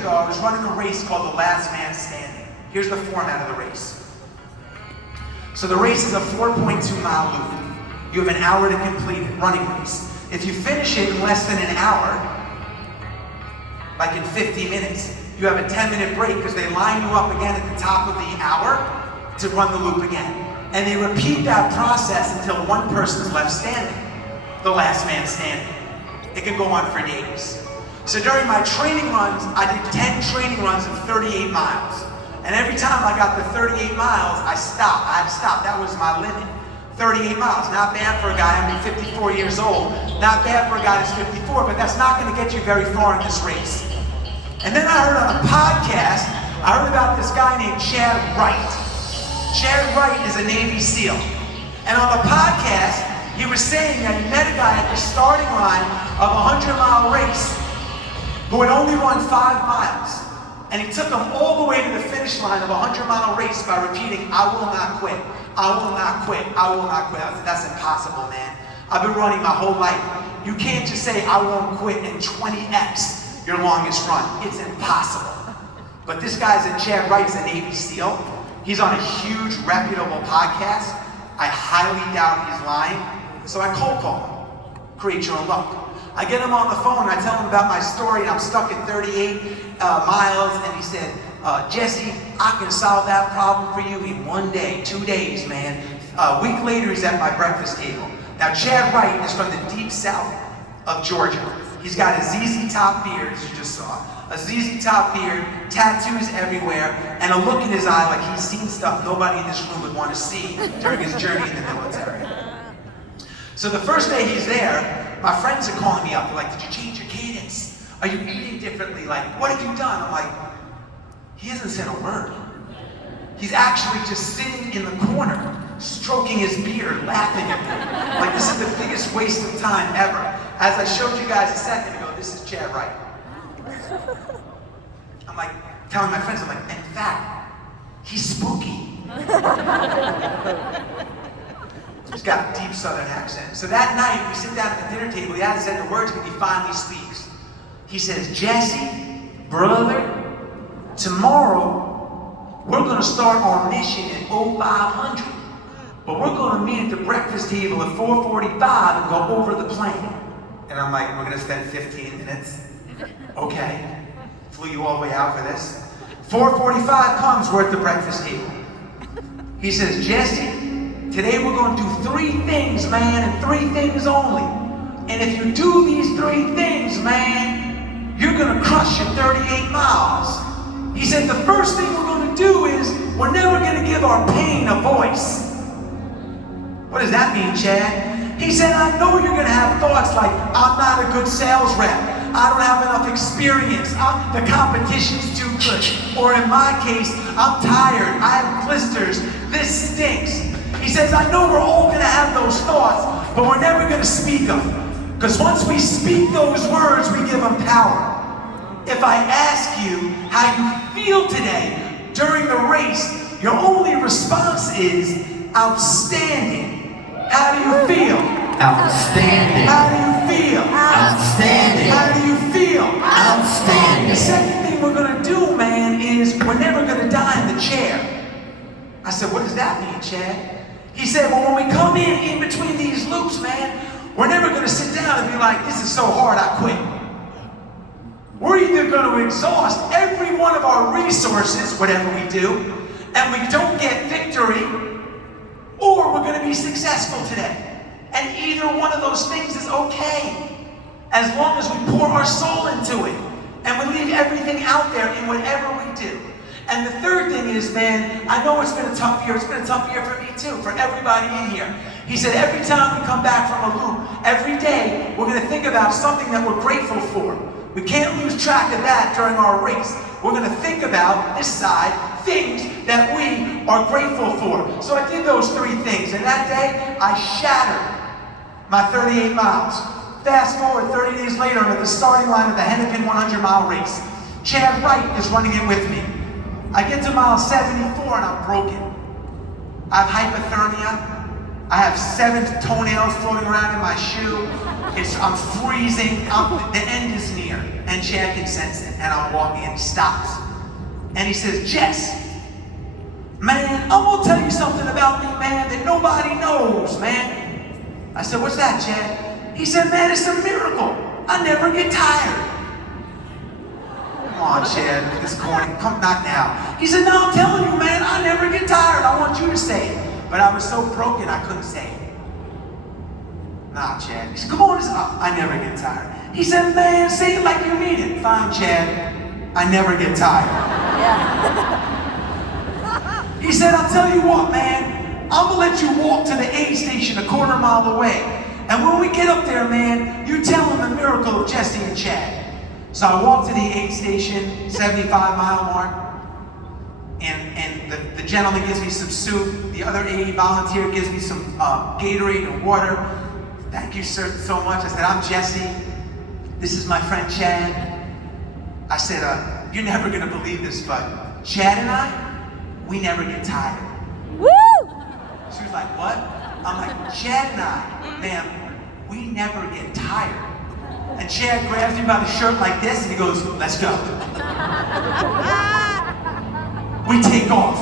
ago, I was running a race called the Last Man Standing. Here's the format of the race. So the race is a 4.2 mile loop. You have an hour to complete it, running race. If you finish it in less than an hour, like in 50 minutes, you have a 10-minute break because they line you up again at the top of the hour to run the loop again. And they repeat that process until one person's left standing, the last man standing. It can go on for days. So during my training runs, I did 10 training runs of 38 miles. And every time I got to 38 miles, I stopped. I had to stop. That was my limit. 38 miles. Not bad for a guy, I'm 54 years old. Not bad for a guy that's 54, but that's not going to get you very far in this race. And then I heard on a podcast, I heard about this guy named Chad Wright. Chad Wright is a Navy SEAL. And on the podcast, he was saying that he met a guy at the starting line of a 100-mile race who had only run 5 miles. And he took him all the way to the finish line of a 100-mile race by repeating, I will not quit. I will not quit. I will not quit. I said, that's impossible, man. I've been running my whole life. You can't just say, I won't quit and 20x your longest run. It's impossible. But this guy's Chad Wright's a Navy SEAL. He's on a huge, reputable podcast. I highly doubt he's lying. So I cold call him. Create your own luck. I get him on the phone, I tell him about my story, and I'm stuck at 38 miles, and he said, Jesse, I can solve that problem for you in 1 day, 2 days, man. A week later, he's at my breakfast table. Now, Chad Wright is from the deep south of Georgia. He's got a ZZ Top beard, as you just saw. A ZZ Top beard, tattoos everywhere, and a look in his eye like he's seen stuff nobody in this room would want to see during his journey in the military. So the first day he's there, my friends are calling me up. They're like, did you change your cadence? Are you eating differently? Like, what have you done? I'm like, he hasn't said a word. He's actually just sitting in the corner, stroking his beard, laughing at me. Like, this is the biggest waste of time ever. As I showed you guys a second ago, this is Chad Wright. I'm like, telling my friends, I'm like, in fact, he's spooky. He's got a deep southern accent. So that night, we sit down at the dinner table, he hasn't said the words, but he finally speaks. He says, Jesse, brother, tomorrow, we're gonna start our mission at 0500. But we're gonna meet at the breakfast table at 4:45 and go over the plan. And I'm like, we're gonna spend 15 minutes? Okay. Flew you all the way out for this. 4:45 comes, we're at the breakfast table. He says, Jesse, today we're going to do 3 things, man, and 3 things only. And if you do these 3 things, man, you're going to crush your 38 miles. He said, the first thing we're going to do is we're never going to give our pain a voice. What does that mean, Chad? He said, I know you're going to have thoughts like, I'm not a good sales rep. I don't have enough experience. The competition's too good. Or in my case, I'm tired. I have blisters. This stinks. He says, I know we're all going to have those thoughts, but we're never going to speak them. Because once we speak those words, we give them power. If I ask you how you feel today during the race, your only response is outstanding. How do you feel? Outstanding. How do you feel? Outstanding. How do you feel? Outstanding. The second thing we're going to do, man, is we're never going to die in the chair. I said, what does that mean, Chad? He said, well, when we come in between these loops, man, we're never going to sit down and be like, this is so hard, I quit. We're either going to exhaust every one of our resources, whatever we do, and we don't get victory, or we're going to be successful today. And either one of those things is okay, as long as we pour our soul into it, and we leave everything out there in whatever we do. And the third thing is, man, I know it's been a tough year. It's been a tough year for me too, for everybody in here. He said every time we come back from a loop, every day, we're going to think about something that we're grateful for. We can't lose track of that during our race. We're going to think about, this side, things that we are grateful for. So I did those 3 things, and that day, I shattered my 38 miles. Fast forward 30 days later, I'm at the starting line of the Hennepin 100-mile race. Chad Wright is running it with me. I get to mile 74 and I'm broken. I have hypothermia. I have 7 toenails floating around in my shoe. I'm freezing. The end is near. And Chad can sense it. And I'm walking and he stops. And he says, Jess, man, I'm gonna tell you something about me, man, that nobody knows, man. I said, what's that, Chad? He said, man, it's a miracle. I never get tired. Come on, Chad, this corny, come, not now. He said, no, I'm telling you, man, I never get tired. I want you to say it. But I was so broken, I couldn't say it. Nah, Chad. He said, come on, I never get tired. He said, man, say it like you mean it. Fine, Chad, I never get tired. Yeah. He said, I'll tell you what, man, I'm gonna let you walk to the aid station a quarter mile away. And when we get up there, man, you tell him the miracle of Jesse and Chad. So I walked to the aid station, 75-mile mark, and the gentleman gives me some soup. The other aid volunteer gives me some Gatorade and water. Thank you, sir, so much. I said, I'm Jesse. This is my friend Chad. I said, you're never gonna believe this, but Chad and I, we never get tired. Woo! She was like, what? I'm like, Chad and I, man, we never get tired. And Chad grabs me by the shirt like this and he goes, let's go. We take off.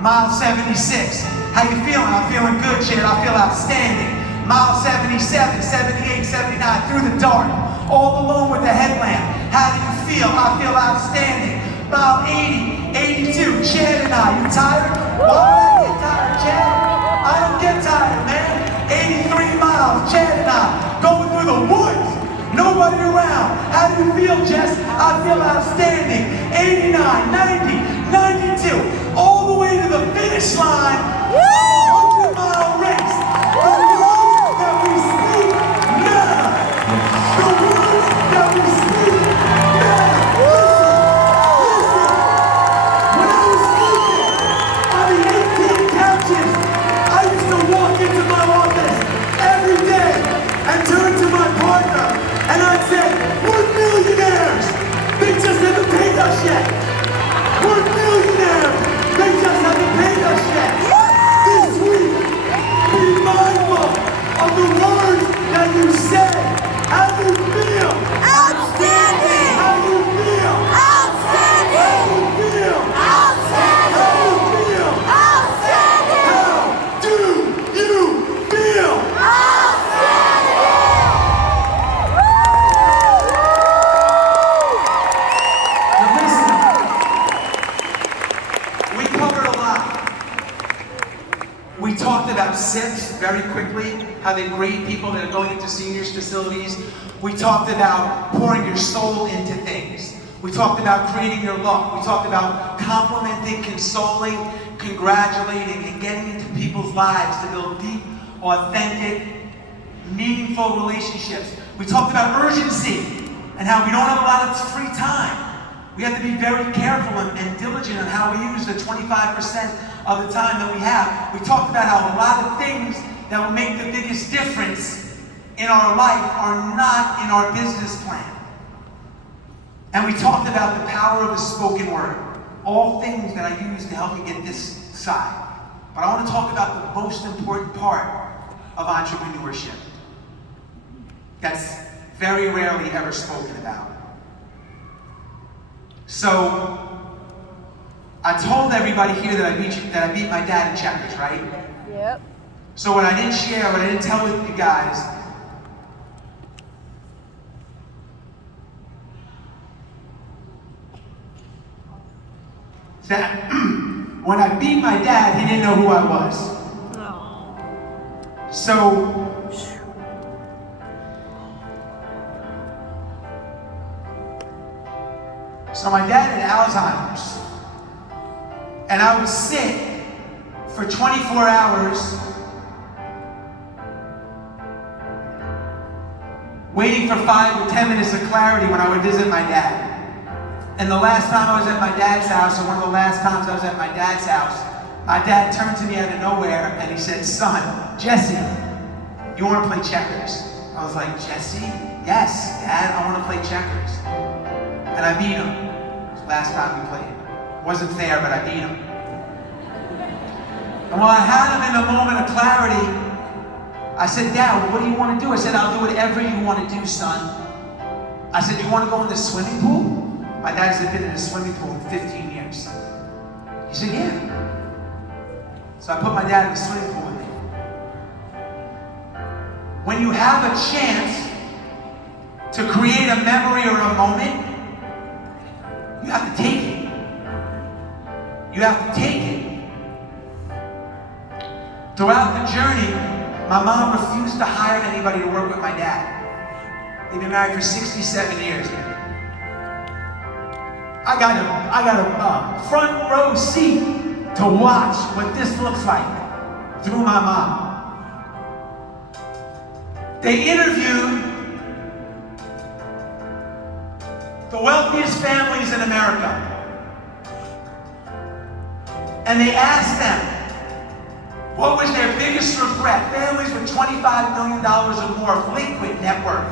Mile 76. How you feeling? I'm feeling good, Chad. I feel outstanding. Mile 77, 78, 79, through the dark, all alone with the headlamp. How do you feel? I feel outstanding. Mile 80, 82, Chad and I. You tired? Why would I get tired, Chad? I don't get tired, man. 83 miles, Chad and I, going through the woods. Nobody around. How do you feel, Jess? I feel outstanding. 89, 90, 92, all the way to the finish line. A 100-mile race. The words that we speak matter. The words that we speak matter. Listen. When I was sleeping on the 18 couches, I used to walk into my office every day and turn to my partner and I'd say, we're millionaires. They just haven't paid us yet. We're millionaires. They just haven't paid us yet. This week, be mindful of the words that you say. How do you feel? Outstanding! How do you feel? Outstanding! How do you feel? Outstanding! How do you feel? Outstanding! How do you feel? Now listen, we covered a lot. We talked about SIPs very quickly, how they grade people that are going into seniors facilities. We talked about pouring your soul into things. We talked about creating your luck. We talked about complimenting, consoling, congratulating, and getting into people's lives to build deep, authentic, meaningful relationships. We talked about urgency and how we don't have a lot of free time. We have to be very careful and diligent on how we use the 25% of the time that we have. We talked about how a lot of things that will make the biggest difference in our life are not in our business plan. And we talked about the power of the spoken word. All things that I use to help me get this side. But I want to talk about the most important part of entrepreneurship that's very rarely ever spoken about. So, I told everybody here that I beat my dad in checkers, right? Yep. So what I didn't share, what I didn't tell with you guys, that when I beat my dad, he didn't know who I was. So my dad had Alzheimer's, and I would sit for 24 hours waiting for 5 or 10 minutes of clarity when I would visit my dad. And the last time I was at my dad's house, or one of the last times I was at my dad's house, my dad turned to me out of nowhere and he said, son, Jesse, you want to play checkers? I was like, Jesse? Yes, Dad, I want to play checkers. And I beat him. Last time we played. Wasn't fair, but I beat him. And while I had him in a moment of clarity, I said, Dad, what do you want to do? I said, I'll do whatever you want to do, son. I said, you want to go in the swimming pool? My dad said, been in a swimming pool in 15 years. He said, yeah. So I put my dad in the swimming pool with me. When you have a chance to create a memory or a moment, you have to take it. You have to take it. Throughout the journey, my mom refused to hire anybody to work with my dad. They've been married for 67 years. I got a front row seat to watch what this looks like through my mom. They interviewed the wealthiest families in America. And they asked them, what was their biggest regret? Families with $25 million or more of liquid net worth.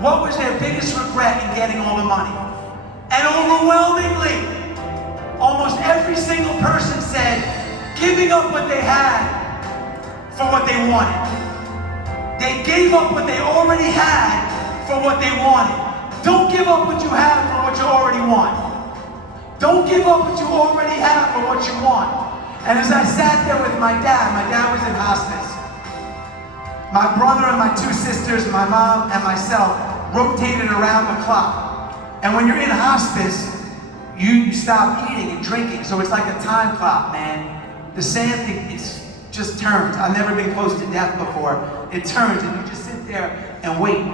What was their biggest regret in getting all the money? And overwhelmingly, almost every single person said, giving up what they had for what they wanted. They gave up what they already had for what they wanted. Don't give up what you have for what you already want. Don't give up what you already have for what you want. And as I sat there with my dad was in hospice. My brother and my two sisters, my mom and myself, rotated around the clock. And when you're in hospice, you stop eating and drinking. So it's like a time clock, man. The sand thing, it just turns. I've never been close to death before. It turns and you just sit there and wait.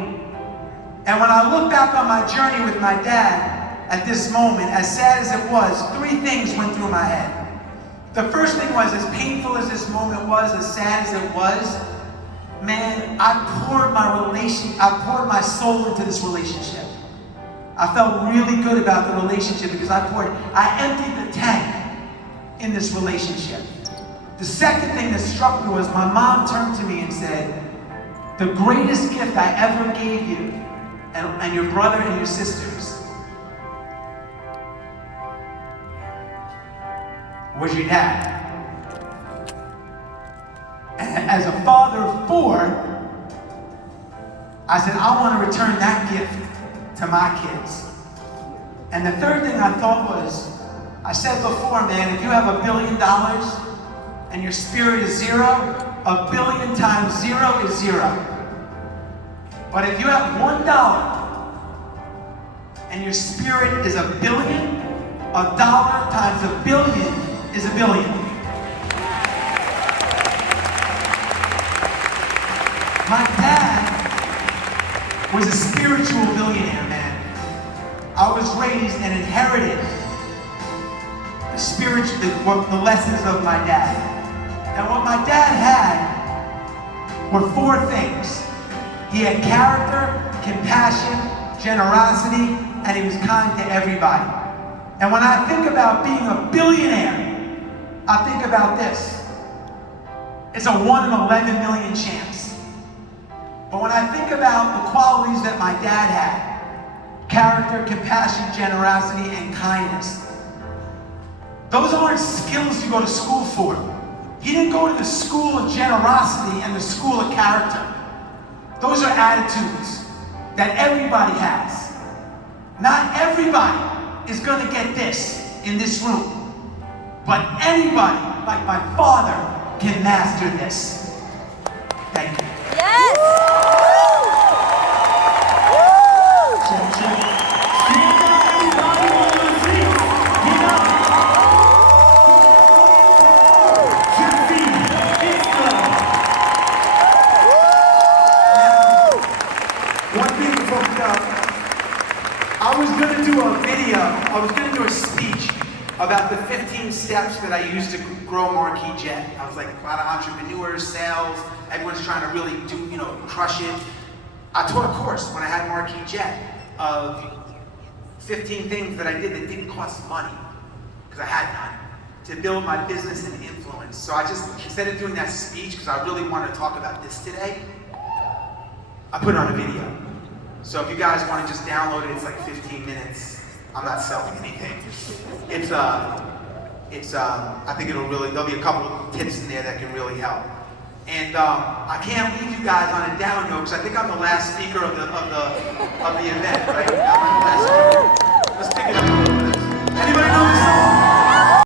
And when I look back on my journey with my dad at this moment, as sad as it was, three things went through my head. The first thing was, as painful as this moment was, as sad as it was, man, I poured my soul into this relationship. I felt really good about the relationship because I emptied the tank in this relationship. The second thing that struck me was my mom turned to me and said, the greatest gift I ever gave you and your brother and your sisters was your dad. And as a father of four, I said, I want to return that gift to my kids. And the third thing I thought was, I said before, man, if you have $1 billion and your spirit is zero, 1 billion times zero is zero. But if you have $1 and your spirit is 1 billion, $1 times 1 billion is 1 billion. My dad was a spiritual billionaire, man. I was raised and inherited the lessons of my dad. And what my dad had were 4 things. He had character, compassion, generosity, and he was kind to everybody. And when I think about being a billionaire, I think about this. It's a 1 in 11 million chance. But when I think about the qualities that my dad had, character, compassion, generosity, and kindness, those aren't skills you go to school for. He didn't go to the school of generosity and the school of character. Those are attitudes that everybody has. Not everybody is going to get this in this room. But anybody, like my father, can master this. Thank you. Yes! Check, check. Stand up, everybody on your feet. Get up. Your feet. It's good. One thing before we go, I was going to do a speech about the 15 steps that I used to grow Marquis Jet. I was like, a lot of entrepreneurs, sales, everyone's trying to really crush it. I taught a course when I had Marquis Jet of 15 things that I did that didn't cost money, because I had none, to build my business and influence. So I just, instead of doing that speech, because I really want to talk about this today, I put it on a video. So if you guys want to just download it, it's like 15 minutes. I'm not selling anything. I think there'll be a couple of tips in there that can really help. And I can't leave you guys on a down note because I think I'm the last speaker of the event, right? I'm the last speaker. Let's pick it up.